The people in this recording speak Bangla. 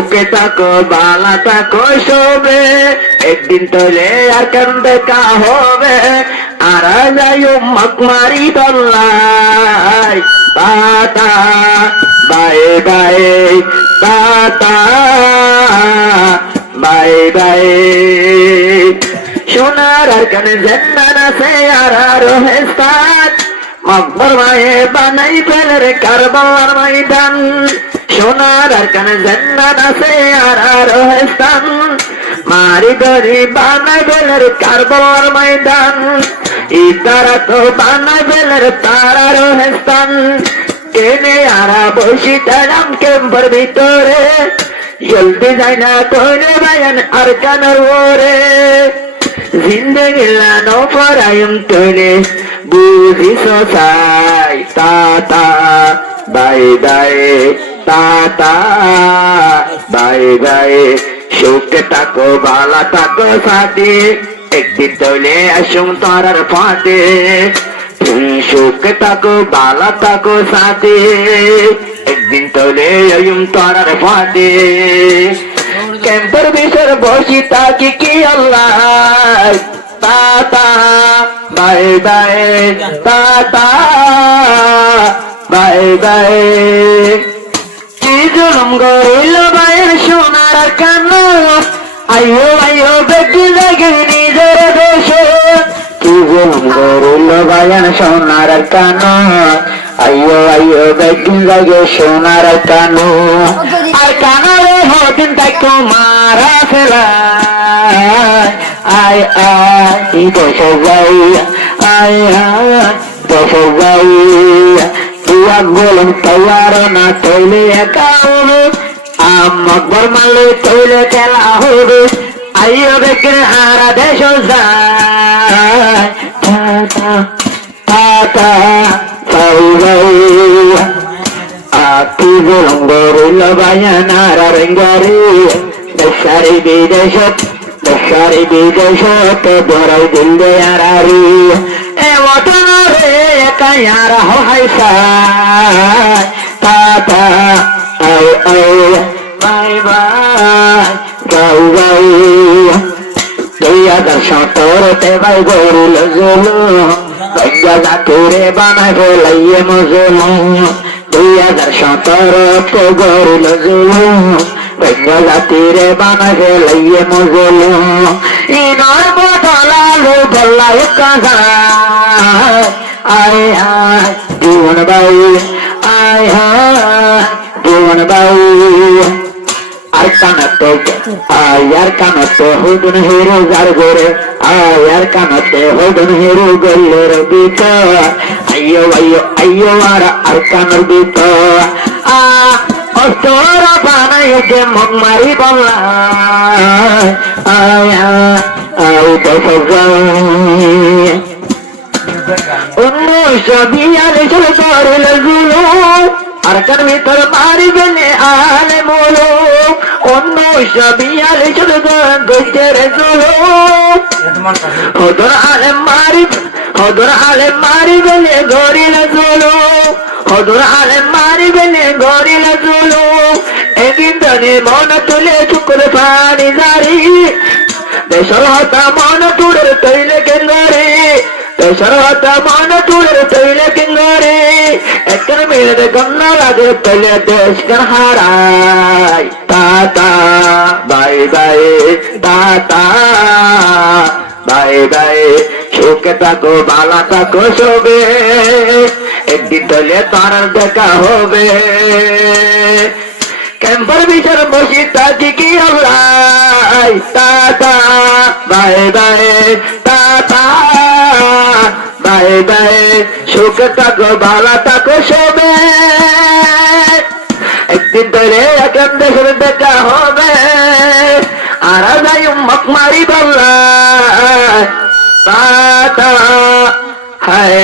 সুখে থাকো বালা থাকো সবে, একদিন তোলে আর কেন দেখা হবে। আর যাই মক মারি দল্লাই tata bye bye, tata bye bye. সোনার আর কেন জেন্নান আছে আর রোহেস্তান, মকবর মায়ে বানাই ফেলে রে কারবালার ময়দান। সোনার আর কেন জেন্নান আছে আর রোহেস্তান, মারি ধরি বানাই ফেলে রে কারবালার ময়দান। ইতারা তো বানাই ফেলে রে তারা রোহেস্তান, কেনে আরা বসি তারাম কেম্পর ভিতরে, জলদি যায় না কোনে বায়ান আর কানার ওরে। জিন্দগি লানো ফরায়ম তোলে বুঝি সোসাই, tata bye bye, tata bye bye. সুখে থাকো বালা থাকো সাথে, একদিন তোলে আসুম তারার ফাঁদে। সুখে থাকো বালা থাকো সাথে, একদিন তোলে আয়ুম তারার ফাঁদে। ক্যাম্পের ভিতর বসি থাকি কি আল্লাহ, tata bye bye, tata bye bye. কি জুলুম গরিল বাইর সোনার কানো, আইও আইও বেটি লাগে নিজের দেশ। কি জুলুম গরিল বাইর সোনার কানো, আইও আইও বেটি লাগে সোনার কানো। আর কানারে হদিন তাইকো মারা ফেলা, আয় আয় বসে যাই, আয় আয় বসে যাই। তুয়া গোলম তৈয়ার না তৈলে একা হবে, মকবর মালে তৈলে খেলা হবে। আইও দেখে হারা দেশ যায়, টাটা টাটা বাই বাই। আতি গরিল বায়ানার রেঙ্গারে, দেশারি বিদেশত দেশারি বিদেশত বড়াই দিল্লে আরারি। এ ওটনরে কায়ার হাইসাই, টাটা আই আই বাই বাই বাই বাই। 2017 বাই গরিল জুলু, গঙ্গা জাতুরে বানাই ফেলাইয়ে মজলু। 2017 গরিল জুলু, গঙ্গা জাতিরে বানাই ফেলাইয়ে মজলু। ইনর বদলালু বল্লাই কাজা, আয় আয় জীবন বাই, আয় আয় জীবন বাই। আর কানতে আয়ার কানতে হুদুন হিরো যার গোরে, আয়ার কানতে হুদুন হিরো গল্লের ভিতর। আইয়ো আইয়ো আইয়ো আর কানের ভিতর। অস্তরা বানাই যে মগ মারি বললা, আয়া আই বসে যাই। 1942 গরিল জুলু, আর কার ভিতর মারি গেলে আলে মোলো। 1942 গজের জুলু, হদর আলে মারি গেলে গরিল জুলু, হদর আলে মারি গেলে গরিল জুলু। একদিন ধরে মন তুলে চুকুর পানি জারি, দেশর হতা মন তুলে তৈলে কেন্দ্রে, দেশর হতা মন তুলে তৈলে কেন্দ্রে। একর মিলে গন্না লাগে তৈলে দেশ কার হারাই, tata bye bye, tata bye bye. সুখে থাকো বালা থাকো সবে, একদিন তলে তার দেখা হবে। ক্যাম্পের ভিতর বসি থাকি কি আল্লাহ, tata bye bye, tata bye bye. সুখে থাকো বালা থাকো সবে, একদিন তলে এখন দেশের দেখা হবে। আর যাই মক মারি বললা, টাটা হায়